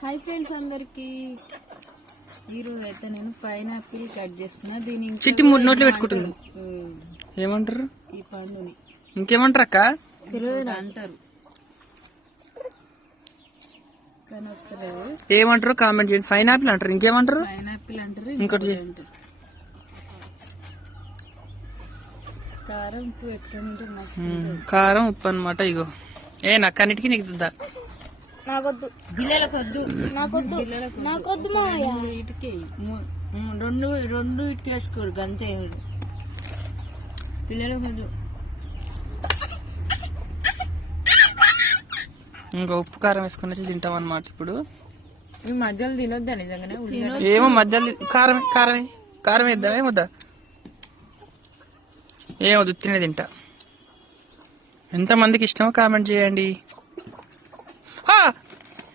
Hi friends అందరికి ఈరోజు అయితే నేను పైనాపిల్ కట్ చేస్తున్నా. దీని చిట్టి నోట్లో పెట్టుకుంటుంది. ఏమంటారు ఈ పండుని? ఇంకేమంటారు అక్క? అంటారు కానీ వస్తలేదు. ఏమంటారు కామెంట్ చేయండి. పైనాపిల్ అంటారు, ఇంకేమంటారు? పైనాపిల్ అంటారు, ఇంకోటి అంటారు. కారం ఉప్పు పెట్టుకుంటే మస్తు. కారం ఉప్పు అనమాట. ఇగో నక్కన్నిటికీ నీకు దిద్దా. నాకొద్దు, పిల్లలకొద్దు, నాకొద్దు, నాకొద్దు. ఇటుకే రెండు ఇటుక వేసుకోరు అంతే. పిల్లలకొద్దు. ఇంకా ఉప్పు కారం వేసుకుని తింటాం అనమాట. ఇప్పుడు ఈ మధ్యలో తినొద్దా నిజంగానే? ఏమో మధ్యలో కారం కారం కారం వేద్దాం. ఏమొద్దా? ఏమొద్దు, తినే తింటా. ఎంతమందికి ఇష్టమో కామెంట్ చేయండి.